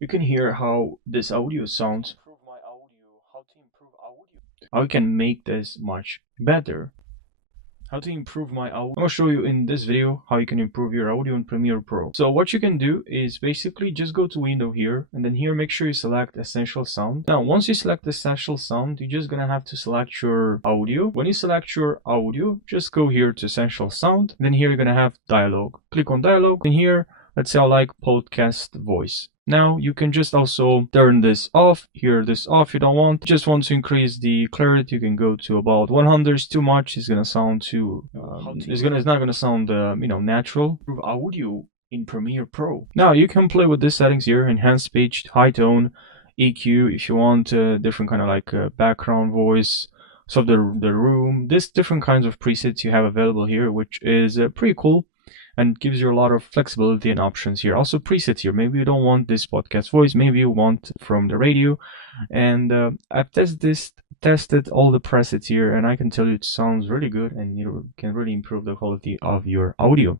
You can hear how this audio sounds, how you can make this much better. How to improve my audio. I'm gonna show you in this video how you can improve your audio in Premiere Pro. So what you can do is basically just go to window here, and then here make sure you select essential sound. Now once you select essential sound, you're just gonna have to select your audio. When you select your audio, just go here to essential sound, then here you're gonna have dialogue. Click on dialogue, and here let's say I like podcast voice. Now you can just also turn this off, here this off you don't want. Just want to increase the clarity, you can go to about 100. It's too much, it's gonna sound too, it's not gonna sound natural. Improve audio in Premiere Pro. Now you can play with these settings here, enhance pitch, high tone, EQ if you want different kind of like background voice, so the room, this different kinds of presets you have available here, which is pretty cool and gives you a lot of flexibility and options here. Also presets here, maybe you don't want this podcast voice, maybe you want from the radio, and I've tested all the presets here, and I can tell you it sounds really good and you can really improve the quality of your audio.